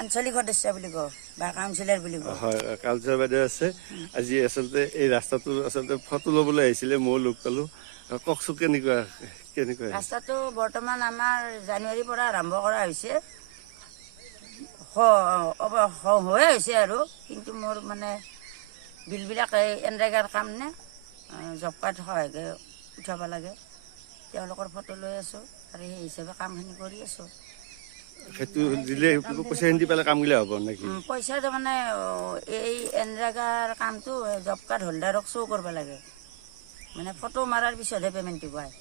আঞ্চলিক সদস্য বুলি কওঁ বা কাউন্সিলৰ বুলি কওঁ। হয় কালচাৰ বাইদেউ আছে আজি আচলতে এই ৰাস্তাটো আচলতে ফটো ল'বলৈ আহিছিলে মই লগ পালোঁ কওকচোন কেনেকুৱা ৰাস্তাটো বৰ্তমান আমাৰ জানুৱাৰীৰ পৰা আৰম্ভ কৰা হৈছে হৈ হৈছে আৰু কিন্তু মোৰ মানে বিলবিলাক এই এনৰেগাৰ কাম নে জব কাৰ্ড সহায়কে উঠাব লাগে তেওঁলোকৰ ফটো লৈ আছোঁ আৰু সেই হিচাপে কামখিনি কৰি আছোঁ। সেইটো দিলে পইচাখিনি দি পেলাই কামগিলা হ'ব নেকি? পইচা তাৰমানে এই এনৰেগাৰ কামটো জব কাৰ্ড হোল্ডাৰক শ্ব' কৰিব লাগে মানে ফটো মাৰাৰ পিছতহে পে'মেণ্টটো পায়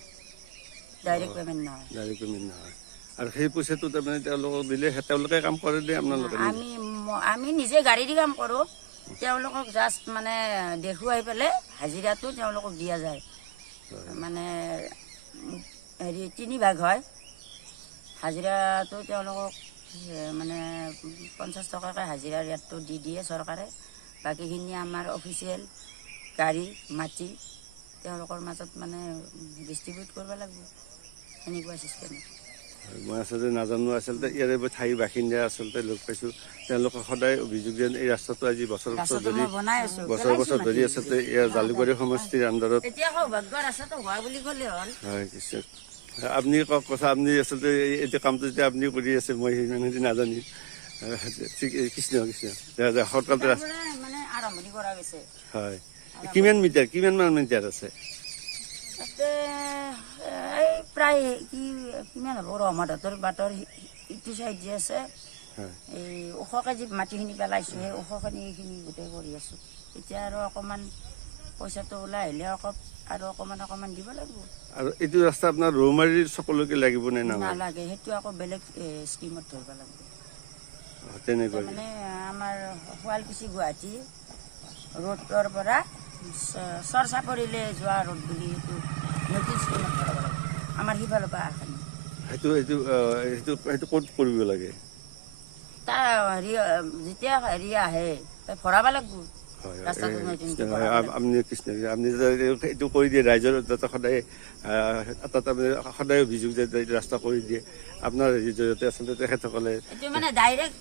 ডাইৰেক্ট পে'মেণ্ট নহয়। ডাইৰেক্ট পে'মেণ্ট নহয় আৰু সেই পইচাটো তাৰমানে তেওঁলোকক দিলে তেওঁলোকে কাম কৰে দিয়ে আপোনালোকে? আমি নিজে গাড়ী দি কাম কৰোঁ তেওঁলোকক জাষ্ট মানে দেখুৱাই পেলাই হাজিৰাটো তেওঁলোকক দিয়া যায় মানে হেৰি 3 ভাগ হয় হাজিৰাটো তেওঁলোকক মানে 50 টকাকৈ হাজিৰা ৰেটটো দি দিয়ে চৰকাৰে বাকীখিনি আমাৰ অফিচিয়েল গাড়ী মাটি তেওঁলোকৰ মাজত মানে ডিষ্ট্ৰিবিউট কৰিব লাগিব সেনেকুৱা চিষ্টেমত। মই আচলতে নাজানো আচলতে ইয়াৰে ঠাইৰ বাসিন্দা আচলতে লগ পাইছোঁ তেওঁলোকে সদায় অভিযোগ দিয়ে এই ৰাস্তাটো আজি বছৰ বছৰ ধৰি আচলতে ইয়াৰ জালুকবাৰী সমষ্টিৰ আণ্ডাৰত হয় কিছু আপুনি কওক কথা আপুনি আচলতে এইটো কামটো যেতিয়া আপুনি কৰি আছে মই সিমানখিনি নাজানিম কৃষ্ণ সৰকাৰতে আৰম্ভণি কৰা গৈছে। হয় কিমান মিটাৰ আছে? এই প্ৰায় কিমান হ'ব ৰহমতহঁতৰ বাটৰ ইটো চাইড যে আছে এই ওখকৈ যি মাটিখিনি পেলাইছোঁ সেই ওখখিনি গোটেই কৰি আছোঁ এতিয়া আৰু অকণমান পইচাটো ওলাই আহিলে আৰু অকণমান দিব লাগিব। আৰু এইটো ৰাস্তা আপোনাৰ ৰৌমাৰীৰ চকলৈকে লাগিব নে নালাগে সেইটো আকৌ বেলেগ স্কিমত ধৰিব লাগিব তেনেকৈ মানে আমাৰ শুৱালকুছি গুৱাহাটী ৰোডৰ পৰা চৰচাপৰিলৈ যোৱা ৰোড বুলি সেইটো নতুন স্কিমত ধৰিব লাগিব আমাৰ সিফালৰ পৰা আহে সেইটো ক'ত কৰিব লাগে তাৰ হেৰি যেতিয়া হেৰি আহে ভৰাব লাগিব। আপুনি এইটো কৰি দিয়ে ৰাইজৰ যাতে সদায় অভিযোগ যে ৰাস্তা কৰি দিয়ে আপোনাৰ জৰিয়তে আচলতে তেখেতসকলে এইটো মানে ডাইৰেক্ট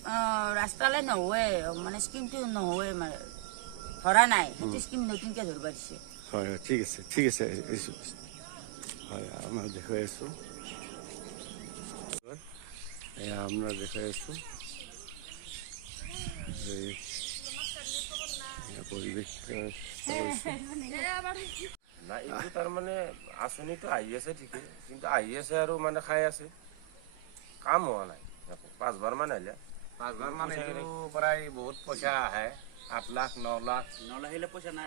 ৰাস্তালৈ নহয় মানে স্কিমটো নহয় মানে ধৰা নাই সেইটো স্কিম নতুনকৈ ধৰিব দিছে। হয় ঠিক আছে হয় আমাৰ দেখুৱাই আছোঁ আমৰা দেখে আছো পৰিৱেশ না এইটো তাৰমানে আঁচনিটো আহি আছে ঠিকে কিন্তু আহি আছে আৰু মানে খাই আছে কাম হোৱা নাই 5 বাৰ মান আহিলে 5 বাৰ মান এইটো প্ৰায় বহুত পইচা আহে 8 লাখ 9 লাখ আহিলে পইচা নাই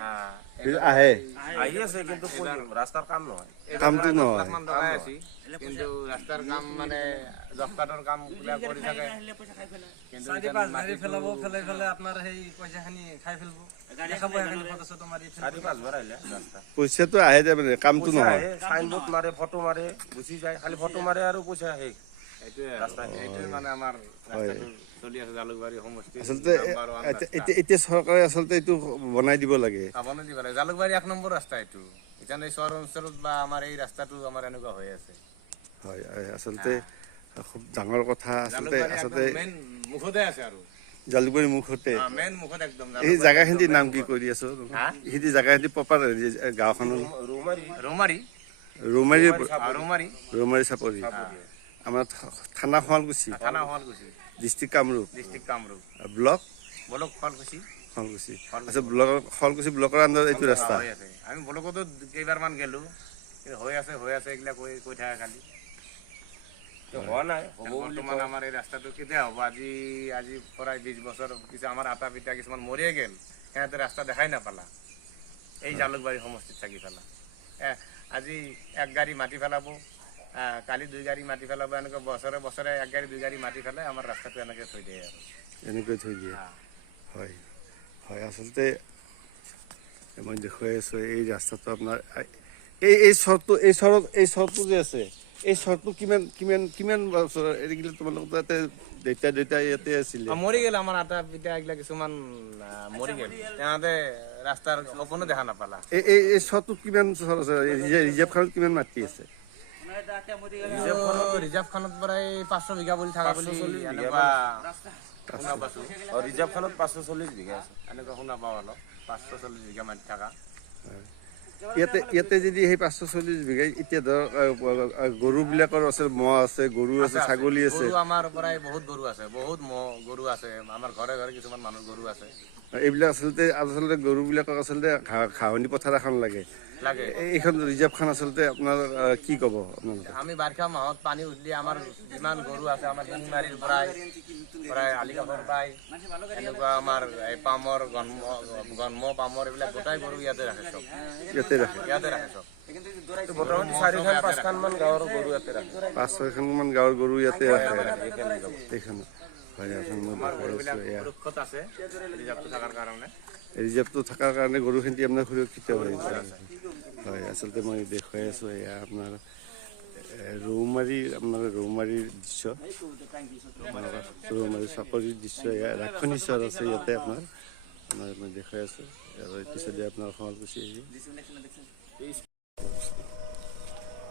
আহি আছে কিন্তু ৰাস্তাৰ কাম নহয় কামটো নহয় কিন্তু ৰাস্তাৰ কাম মানে জব কাৰ্ডৰ কাম কৰি থাকে কিন্তু 4-5 ফেলাই আপোনাৰ সেই পইচাখিনি খাই ফেলব দেখাব এখানে ফটো চটো মাৰি 4-5 বাৰ আহিলে ৰাস্তা পইচাটো আহে তাৰমানে কামটো নহয় সাইনবোৰ্ড মাৰে ফটো মাৰে গুচি যায় খালি ফটো মাৰে আৰু পইচা আহে এইটোৱে মানে আমাৰ ৰাস্তাটো চলি আছে জালুকবাৰী সমষ্টি আচলতে এতিয়া চৰকাৰে আচলতে এইটো বনাই দিব লাগে জালুকবাৰী 1 নম্বৰ ৰাস্তা এইটো এতিয়া এই চহৰ অঞ্চলত বা আমাৰ এই ৰাস্তাটো আমাৰ এনেকুৱা হৈ আছে হয় আচলতে খুব ডাঙৰ কথা আচলতে মেইন মুখতে আছে আৰু জালুকবাৰী মুখতে মেইন মুখত একদম এই জাগাখিনিৰ নাম কি কৰি আছো এইখিনি জাগাখিনি প্ৰপাৰ গাঁওখনৰ ৰৌমাৰী চাপৰি আমাৰ থানা শুৱালকুছি ডিষ্ট্ৰিক্ট কামৰূপ ব্লক শুৱালকুছি আচ্ছা শুৱালকুছি ব্লকৰ আণ্ডাৰত এইটো ৰাস্তা আমি ব্লকতো কেইবাৰমান গেলোঁ কিন্তু হৈ আছে এইগিলা কৈ থাকে খালি হোৱা নাই বৰ্তমান আমাৰ এই ৰাস্তাটো কেতিয়া হ'ব আজি প্ৰায় 20 বছৰ কিছু আমাৰ আটা পিতা কিছুমান মৰিয়ে গেল সিহঁতে ৰাস্তা দেখাই নাপালা এই জালুকবাৰী সমষ্টিত থাকি পেলা আজি 1 গাড়ী মাটি পেলাব কালি 2 গাড়ী মাটি পেলাব এনেকৈ বছৰে 1 গাড়ী 2 গাড়ী মাটি পেলাই আমাৰ ৰাস্তাটো এনেকৈ থৈ দিয়ে আৰু এনেকৈ থৈ দিয়ে হয় আচলতে মই দেখুৱাই আছোঁ এই ৰাস্তাটো আপোনাৰ এই চৰটো যে আছে এই চৰটো কিমান বছৰ এইগিলা তোমালোকৰ তাতে দেউতা ইয়াতে আছিলে মৰি গেল আমাৰ আটা পিতা এইগিলা কিছুমান মৰি গেল তেহঁতে ৰাস্তাৰ সপোনো দেখা নাপালা এই চৰটো কিমান চৰ আছে ৰিজাৰ্ভখনত কিমান মাটি আছে ৰিজাৰ্ভখনত পৰাই 500 বিঘা বুলি থকা বুলি এনেকুৱা শুনা পাইছোঁ। ৰিজাৰ্ভখনত 540 বিঘা আছে। এনেকুৱা শুনা পাওঁ অলপ 540 বিঘা মাটি থকা। ইয়াতে যদি সেই 540 বিঘা এতিয়া ধৰ গৰুবিলাকৰ আছে, ম'হ আছে, গৰু আছে, ছাগলী আছে, গৰু আমাৰ পৰাই বহুত গৰু আছে, বহুত ম'হ গৰু আছে, আমাৰ ঘৰে ঘৰে কিছুমান মানুহৰ গৰু আছে। এইবিলাক আচলতে গৰুবিলাকক আচলতে ঘাঁহনি পথাৰ এখন লাগে। লাগে এইখন ৰিজাৰ্ভখন আচলতে আপোনাৰ কি ক'ব আপোনালোকে? আমি বাৰিষা মাহত পানী উঠলি আমাৰ যিমান গৰু আছে আমাৰ শিঙিমাৰীৰ পৰাই আলিকাষৰ পৰাই এনেকুৱা আমাৰ এই পামৰ গন্ম পামৰ এইবিলাক গোটাই গৰু ইয়াতে ৰাখে চব। ইয়াতে ৰাখে চব। মোটামুটি 4-5 মান গাঁৱৰ গৰু ইয়াতে ৰাখে। 5-6খন মান গাঁৱৰ গৰু ইয়াতে ৰাখে। এইখন হয়, এখন মই আমাৰ দেখাই গৰুবিলাক আছোঁ। এয়া সুৰক্ষিত আছে ৰিজাৰ্ভটো থকাৰ কাৰণে। ৰিজাৰ্ভটো থকাৰ কাৰণে গৰুখিনি আপোনাৰ সুৰক্ষিত হৈ আছে। হয়, আচলতে মই দেখুৱাই আছোঁ এয়া আপোনাৰ ৰৌমাৰীৰ দৃশ্য, ৰৌমাৰী চাপৰিৰ দৃশ্য। এয়া ৰাক্ষণীশ্বৰ আছে ইয়াতে আপোনাৰ মই দেখুৱাই আছোঁ। আৰু পিছতে আপোনাৰ শুৱালকুছি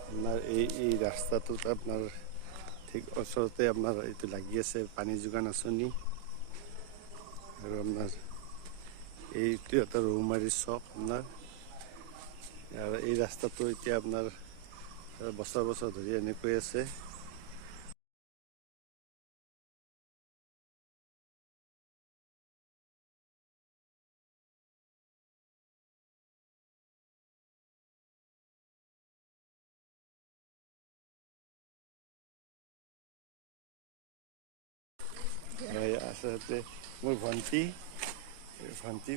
আপোনাৰ এই ৰাস্তাটোত আপোনাৰ ঠিক ওচৰতে আপোনাৰ এইটো লাগি আছে পানী যোগান আঁচনি। আৰু আপোনাৰ এইটো এটা ৰৌমাৰীৰ চক আপোনাৰ। আৰু এই ৰাস্তাটো এতিয়া আপোনাৰ বছৰ বছৰ ধৰি এনেকৈ আছে। আচলতে মোৰ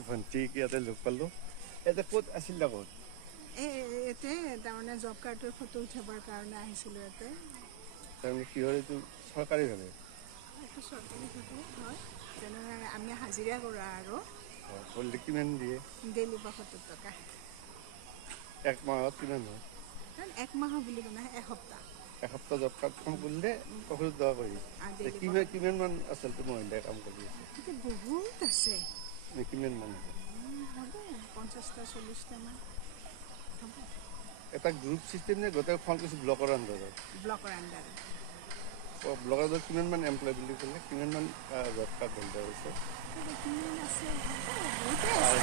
ভণ্টিক ইয়াতে লগ পালোঁ। ইয়াতে ক'ত আছিল ক'ত? ইয়াতে তাৰমানে জব কাৰ্ডৰ ফটো উঠাবৰ কাৰণে আহিছিলোঁ ইয়াতে। তাৰমানে কিহৰ এইটো চৰকাৰীভাৱে? এইটো চৰকাৰীভাৱে হয়, তেনেহ'লে আমি হাজিৰা কৰা আৰু কৰিলে কিমান দিয়ে? ডেইলি 75 টকা। এক মাহত কিমান হয়? এক মাহৰ বুলি নহয়, এসপ্তাহ জব কাৰ্ডখন কৰিলে 75 টকা কৰি। কিমান মান আচলতে মহিলাই কাম কৰি আছে? এতিয়া বহুত আছে। কিমান মান হ'ব 50টা 40টা মান হ'ব। এটা গ্ৰুপ চিষ্টেম নে গোটেই শুৱালকুছি ব্লকৰ আণ্ডাৰত? ব্লকৰ আণ্ডাৰত। ব্লকৰ আণ্ডাৰত কিমান মান এমপ্লয় বুলি ক'লে? কিমান মান জব কাৰ্ড হোল্ডাৰ হৈছে? কিমান আছে? বহুতেই আছে।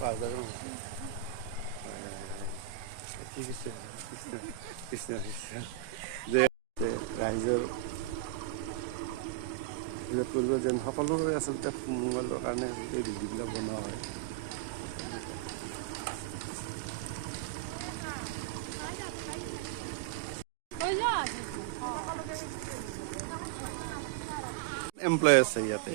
5,000 হৈছে। ঠিক আছে, কৃষ্ণ যে ৰাইজৰ কৰিব যেন সকলোৰে আচলতে মংগলৰ কাৰণে এই ভিডিঅ'বিলাক বনোৱা হয়। এমপ্লয় আছে ইয়াতে?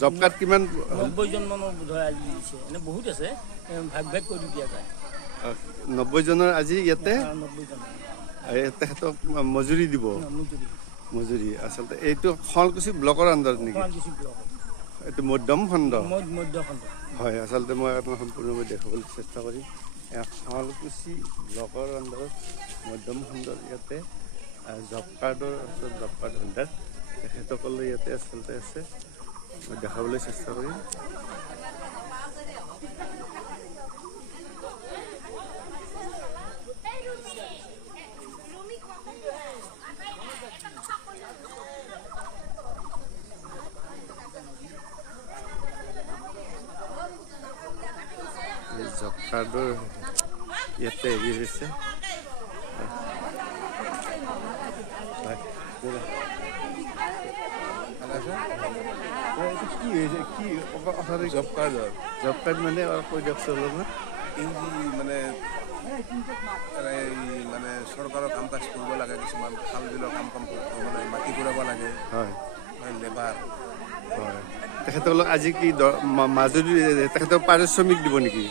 জব কাৰ্ড কিমান? 90জন মানৰ বোধহয় আজি দিছে, এনে বহুত আছে, ভাগ ভাগ কৰি দিয়া যায়। 90 জনৰ আজি ইয়াতে 90 জন তেখেতক মজুৰি দিব। মজুৰি আচলতে এইটো শুৱালকুছি ব্লকৰ আণ্ডাৰত নেকি? এইটো মধ্যম খণ্ড। হয়, আচলতে মই আপোনাক সম্পূৰ্ণভাৱে দেখাবলৈ চেষ্টা কৰিম। শুৱালকুছি ব্লকৰ আণ্ডাৰত মধ্যম খণ্ডৰ ইয়াতে জব কাৰ্ড হোল্ডাৰ তেখেতসকলে ইয়াতে আচলতে আছে। মই দেখাবলৈ চেষ্টা কৰিম। জব কাৰ্ডৰ ইয়াতে হেৰি হৈছে। কি হৈছে কি জব কাৰ্ড মানে কৈ দিয়কচোন অলপমান। এই মানে মানে চৰকাৰৰ কাম কাজ কৰিব লাগে, কিছুমান খাল বিলৰ কাম মানে মাটি কৰাব লাগে। হয়, লেবাৰ। হয়, তেখেতসকলক আজি কি মাজুলী তেখেতক পাৰিশ্ৰমিক দিব নেকি?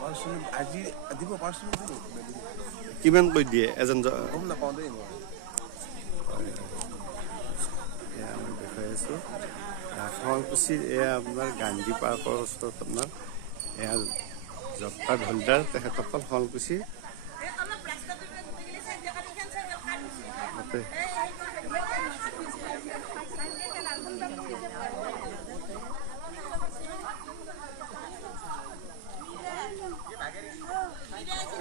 পাৰিশ্ৰমিক আজি দিব, পাৰিশ্ৰমিক দিব। কিমান কৈ দিয়ে এজন? গম নাপাওঁ দেই মই। এয়া আমি দেখাই আছোঁ শুৱালকুছিৰ এয়া আপোনাৰ গান্ধী পাৰ্কৰ ওচৰত আপোনাৰ এয়া জব কাৰ্ড হোল্ডাৰ তেখেতসকল শুৱালকুছিৰ। আছে